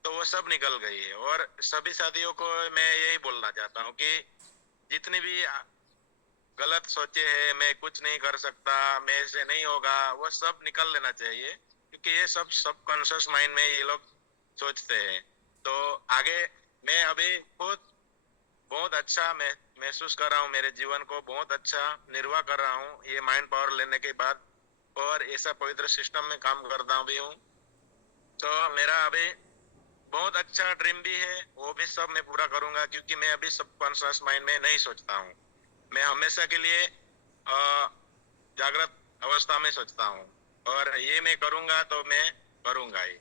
तो वो सब निकल गई है। और सभी साथियों को मैं यही बोलना चाहता हूँ कि जितनी भी गलत सोचे है, मैं कुछ नहीं कर सकता, मेरे से नहीं होगा, वो सब निकल लेना चाहिए, क्योंकि ये सब सबकॉन्शियस माइंड में ये लोग सोचते हैं। तो आगे मैं अभी खुद बहुत अच्छा महसूस कर रहा हूँ, मेरे जीवन को बहुत अच्छा निर्वाह कर रहा हूँ ये माइंड पावर लेने के बाद, और ऐसा पवित्र सिस्टम में काम करता भी हूँ। तो मेरा अभी बहुत अच्छा ड्रीम भी है, वो भी सब मैं पूरा करूंगा, क्योंकि मैं अभी सबकॉन्शियस माइंड में नहीं सोचता हूँ, मैं हमेशा के लिए जागृत अवस्था में सोचता हूँ, और ये मैं करूंगा तो मैं करूंगा ही।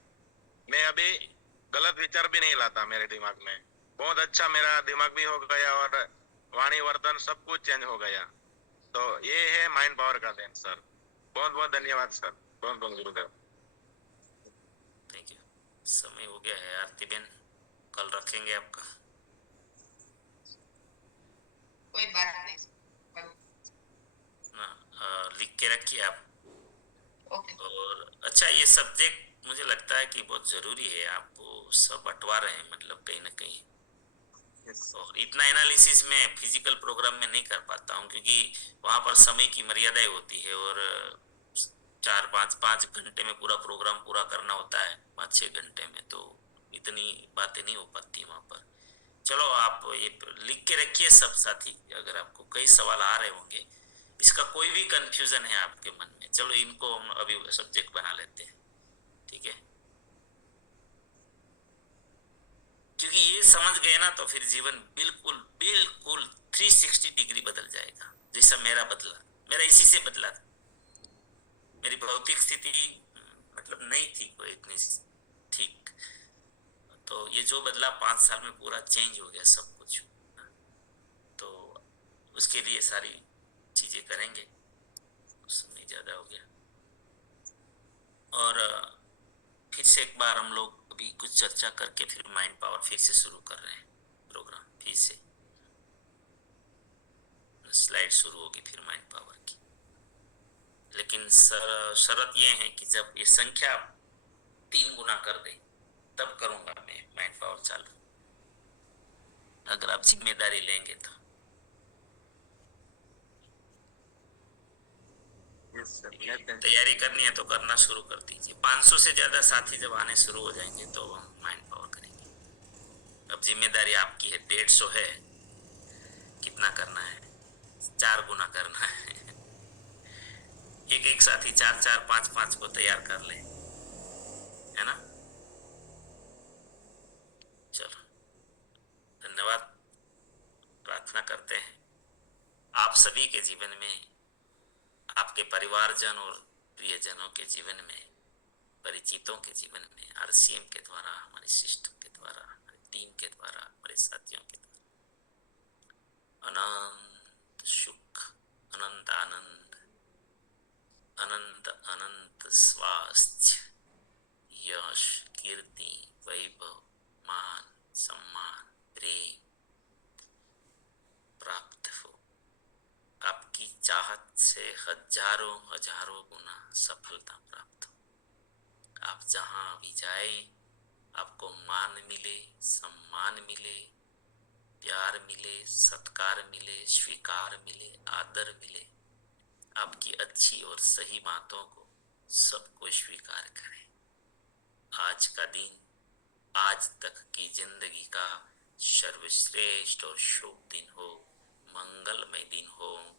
मैं अभी गलत विचार भी नहीं लाता मेरे दिमाग में, बहुत अच्छा मेरा दिमाग भी हो गया और वाणी वर्तन सब कुछ चेंज हो गया। तो ये है माइंड पावर का देन सर। बहुत बहुत धन्यवाद सर। बहुत बहुत गुरुदेव। Thank you. समय हो गया है आरती बेन, कल रखेंगे आपका। कोई बात नहीं। ना लिख के रखिए आप। ओके। और अच्छा, ये सब्जेक्ट मुझे लगता है कि बहुत जरूरी है, आप वो सब बंटवा रहे हैं मतलब कहीं ना कहीं। और इतना एनालिसिस में फिजिकल प्रोग्राम में नहीं कर पाता हूँ, क्योंकि वहां पर समय की मर्यादाएं होती है और 4-5 घंटे में पूरा प्रोग्राम पूरा करना होता है, 5-6 घंटे में, तो इतनी बातें नहीं हो पाती वहां पर। चलो आप ये लिख के रखिए सब साथी, अगर आपको कई सवाल आ रहे होंगे, इसका कोई भी कंफ्यूजन है आपके मन में, चलो इनको हम अभी सब्जेक्ट बना लेते हैं, ठीक है? क्योंकि ये समझ गए ना तो फिर जीवन बिल्कुल बिल्कुल 360 डिग्री बदल जाएगा, जैसा मेरा बदला। मेरा इसी से बदला था। मेरी भौतिक स्थिति मतलब नहीं थी कोई इतनी ठीक, तो ये जो बदला 5 साल में पूरा चेंज हो गया सब कुछ। तो उसके लिए सारी चीजें करेंगे, समय ज्यादा हो गया। और फिर से एक बार हम लोग अभी कुछ चर्चा करके फिर माइंड पावर फिर से शुरू कर रहे हैं प्रोग्राम। फिर से स्लाइड शुरू होगी फिर माइंड पावर की, लेकिन शर्त ये है कि जब ये संख्या 3 गुना कर दे तब करूंगा मैं माइंड पावर चालू, अगर आप जिम्मेदारी लेंगे तो। तैयारी करनी है तो करना शुरू कर दीजिए। 500 से ज्यादा साथी जब आने शुरू हो जाएंगे तो हम माइंड पावर करेंगे। अब जिम्मेदारी आपकी है, 150 है, कितना करना है? 4 गुना करना है। एक साथी 4-4, 5-5 को तैयार कर ले, है ना? चलो धन्यवाद। प्रार्थना करते हैं आप सभी के जीवन में, आपके परिवारजन और प्रियजनों के जीवन में, परिचितों के जीवन में, आरसीएम के द्वारा, हमारे सिस्टम के द्वारा, हमारी टीम के द्वारा, हमारे साथियों के द्वारा अनंत सुख, अनंत आनंद, अनंत अनंत स्वास्थ्य, यश, कीर्ति, वैभव, मान, सम्मान, प्रेम प्राप्त हो। आपकी चाहत से हजारों हजारों गुना सफलता प्राप्त हो। आप जहां भी जाए आपको मान मिले, सम्मान मिले, प्यार मिले, सत्कार मिले, स्वीकार मिले, आदर मिले। आपकी अच्छी और सही बातों को सबको स्वीकार करें। आज का दिन, आज तक की जिंदगी का सर्वश्रेष्ठ और शुभ दिन हो, मंगलमय दिन हो,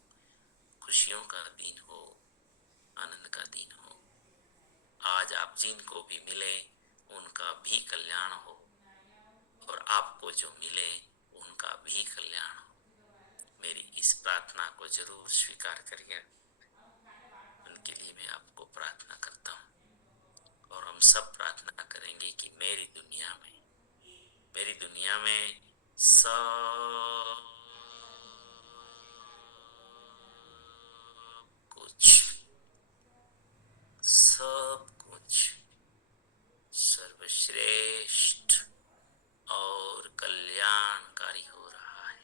खुशियों का दिन हो, आनंद का दिन हो। आज आप जिनको भी मिले उनका भी कल्याण हो और आपको जो मिले उनका भी कल्याण हो। मेरी इस प्रार्थना को जरूर स्वीकार करिए। उनके लिए मैं आपको प्रार्थना करता हूँ और हम सब प्रार्थना करेंगे कि मेरी दुनिया में सब कुछ सर्वश्रेष्ठ और कल्याणकारी हो रहा है।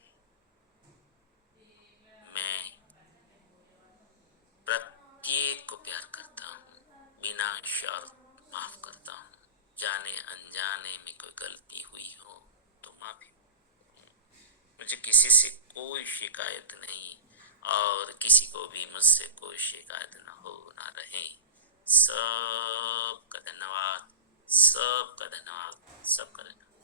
मैं प्रत्येक को प्यार करता हूँ, बिना शर्त माफ करता हूँ। जाने अनजाने में कोई गलती हुई हो तो माफी। मुझे किसी से कोई शिकायत नहीं और किसी को भी मुझसे कोई शिकायत ना हो, ना रहे। सबका धन्यवाद, सबका धन्यवाद, सबका धन्यवाद।